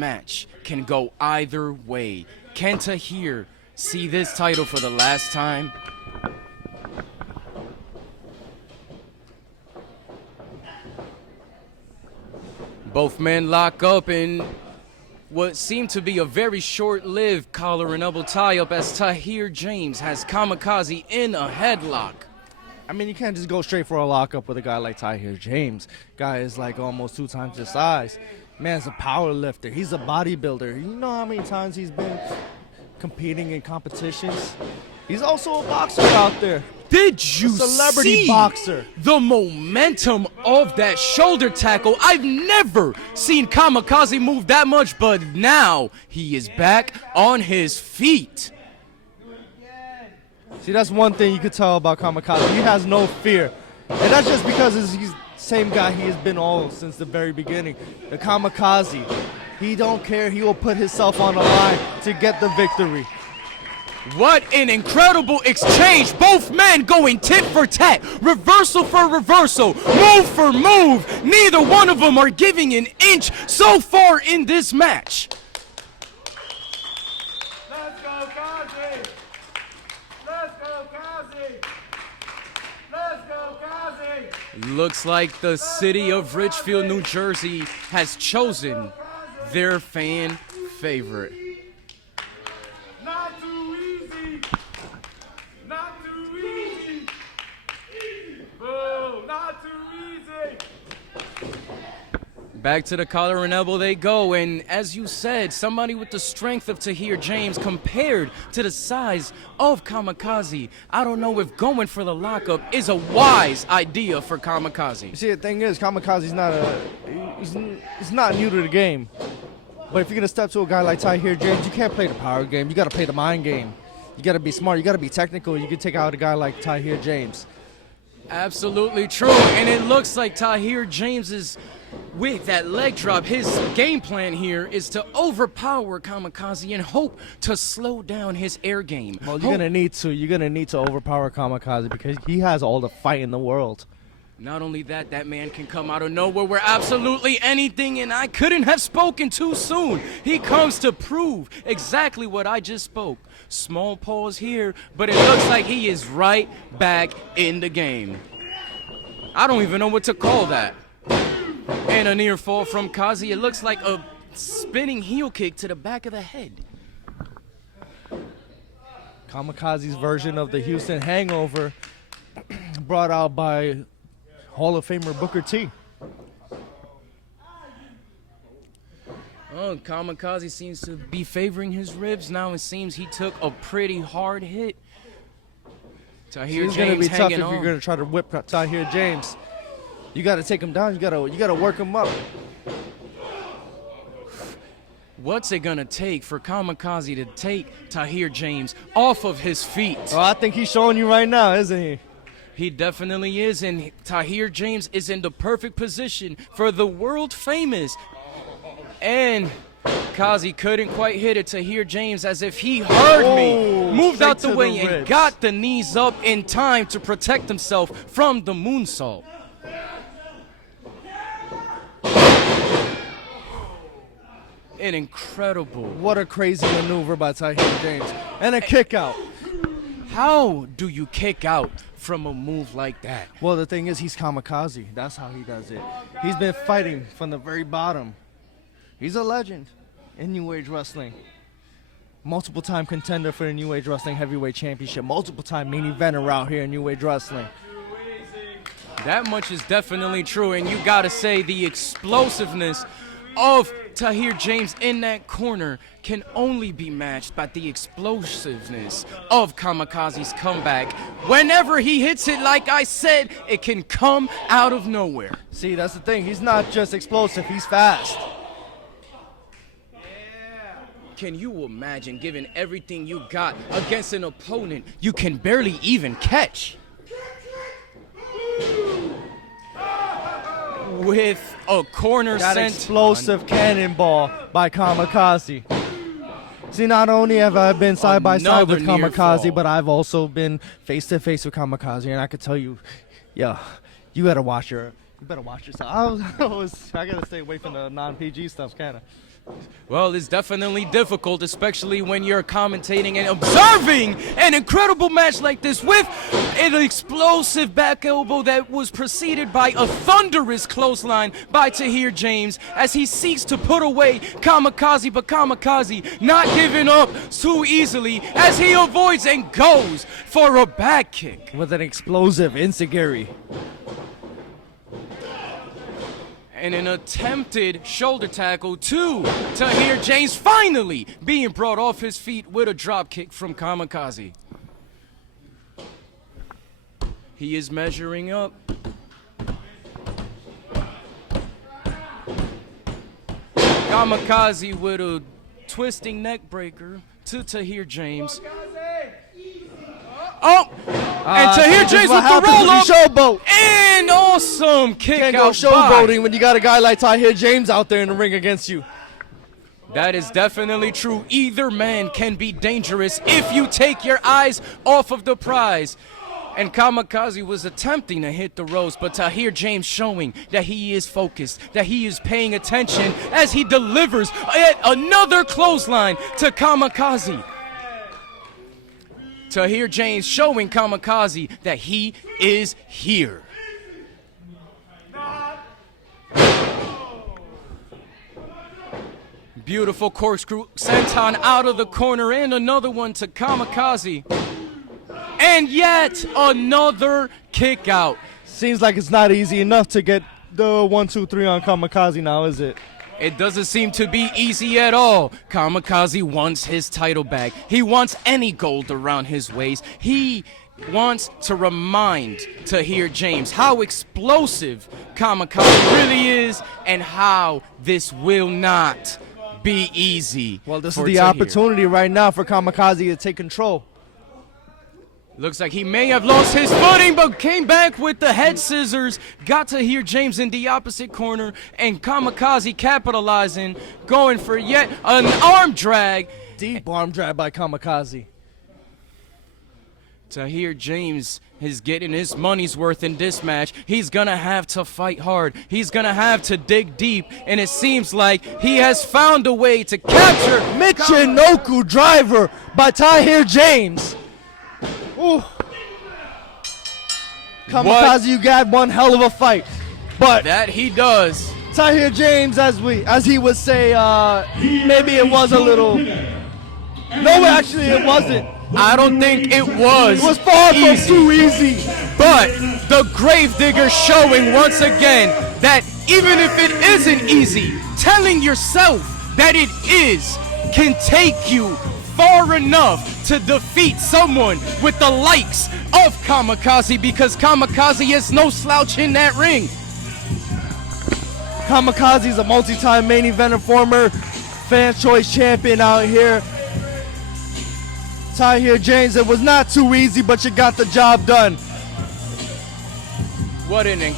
match can go either way. Can Tahir see this title for the last time? Both men lock up in what seemed to be a very short-lived collar and elbow tie-up as Tahir James has Kamikaze in a headlock. I mean, you can't just go straight for a lockup with a guy like Tahir James. Guy is like almost 2 times his size. Man's a power lifter. He's a bodybuilder. You know how many times he's been competing in competitions? He's also a boxer out there. Did you celebrity see boxer. The momentum of that shoulder tackle? I've never seen Kamikaze move that much, but now he is back on his feet. See, that's one thing you could tell about Kamikaze. He has no fear. And that's just because he's the same guy he has been all since the very beginning. The Kamikaze. He don't care. He will put himself on the line to get the victory. What an incredible exchange. Both men going tit for tat. Reversal for reversal. Move for move. Neither one of them are giving an inch so far in this match. Let's go, Kazi! Let's go, Kazi! Let's go, Kazi! Looks like the city of Richfield, New Jersey has chosen their fan favorite. Not too easy! Not too easy! Boo! Not too easy! Back to the collar and elbow they go, and as you said, somebody with the strength of Tahir James compared to the size of Kamikaze. I don't know if going for the lockup is a wise idea for Kamikaze. See, the thing is, Kamikaze's not he's not new to the game. But if you're gonna step to a guy like Tahir James, you can't play the power game. You gotta play the mind game. You gotta be smart. You gotta be technical. You can take out a guy like Tahir James. Absolutely true, and it looks like Tahir James is with that leg drop. His game plan here is to overpower Kamikaze and hope to slow down his air game. Well, you're gonna need to. You're gonna need to overpower Kamikaze because he has all the fight in the world. Not only that, that man can come out of nowhere where absolutely anything, and I couldn't have spoken too soon. He comes to prove exactly what I just spoke. Small pause here, but it looks like he is right back in the game. I don't even know what to call that. And a near fall from Kazi. It looks like a spinning heel kick to the back of the head. Kamikaze's version of the Houston Hangover brought out by Hall of Famer Booker T. Oh, Kamikaze seems to be favoring his ribs now. It seems he took a pretty hard hit. Tahir It's James gonna be tough hanging if on. you're gonna try to whip Tahir James. You gotta take him down. You gotta work him up. What's it gonna take for Kamikaze to take Tahir James off of his feet? Oh, I think he's showing you right now, isn't he? He definitely is, and Tahir James is in the perfect position for the world famous. And Kazi couldn't quite hit it. Tahir James, as if he heard me, moved straight out the to way the and ribs. got the knees up in time to protect himself from the moonsault. An incredible. What a crazy maneuver by Tahir James. And a kick out. How do you kick out from a move like that? Well, the thing is, he's Kamikaze. That's how he does it. He's been fighting from the very bottom. He's a legend in New Age Wrestling. Multiple time contender for the New Age Wrestling Heavyweight Championship. Multiple time main eventer out here in New Age Wrestling. That much is definitely true, and you gotta say the explosiveness of Tahir James in that corner can only be matched by the explosiveness of Kamikaze's comeback. Whenever he hits it, like I said, it can come out of nowhere. See, that's the thing. He's not just explosive. He's fast. Can you imagine giving everything you got against an opponent you can barely even catch? With a corner That sent explosive cannonball by Kamikaze. See, not only have I been side by side with Another near Kamikaze, fall. but I've also been face to face with Kamikaze, and I could tell you, yeah, you better watch yourself. I gotta stay away from the non-PG stuff, kinda. Well, it's definitely difficult, especially when you're commentating and observing an incredible match like this with an explosive back elbow that was preceded by a thunderous clothesline by Tahir James as he seeks to put away Kamikaze, but Kamikaze not giving up too easily as he avoids and goes for a back kick. With an explosive enziguri. And an attempted shoulder tackle to Tahir James, finally being brought off his feet with a drop kick from Kamikaze. He is measuring up. Kamikaze with a twisting neck breaker to Tahir James. Oh! And Tahir James with the roll-up. Showboat. And awesome kick Can't go out showboating when you got a guy like Tahir James out there in the ring against you. That is definitely true. Either man can be dangerous if you take your eyes off of the prize. And Kamikaze was attempting to hit the ropes, but Tahir James showing that he is focused, that he is paying attention as he delivers yet another clothesline to Kamikaze. Tahir James showing Kamikaze that he is here. Beautiful corkscrew senton out of the corner, and another one to Kamikaze. And yet another kick out. Seems like it's not easy enough to get the 1, 2, 3 on Kamikaze now, is it? It doesn't seem to be easy at all. Kamikaze wants his title back. He wants any gold around his waist. He wants to remind Tahir James how explosive Kamikaze really is and how this will not be easy. Well, this for is the Tahir. opportunity right now for Kamikaze to take control. Looks like he may have lost his footing, but came back with the head scissors. Got Tahir James in the opposite corner, and Kamikaze capitalizing, going for yet an arm drag. Deep arm drag by Kamikaze. Tahir James is getting his money's worth in this match. He's gonna have to fight hard. He's gonna have to dig deep, and it seems like he has found a way to capture Michinoku driver by Tahir James. Ooh. Kamikaze, you got one hell of a fight, but that he does. Tahir James, as he would say, maybe it was a little. No, actually, it wasn't. I don't think it was. It was far from too easy. But the Gravedigger showing once again that even if it isn't easy, telling yourself that it is can take you far enough to defeat someone with the likes of Kamikaze, because Kamikaze is no slouch in that ring. Kamikaze is a multi-time main eventer, former fan choice champion out here. Tahir James, it was not too easy, but you got the job done. What an incredible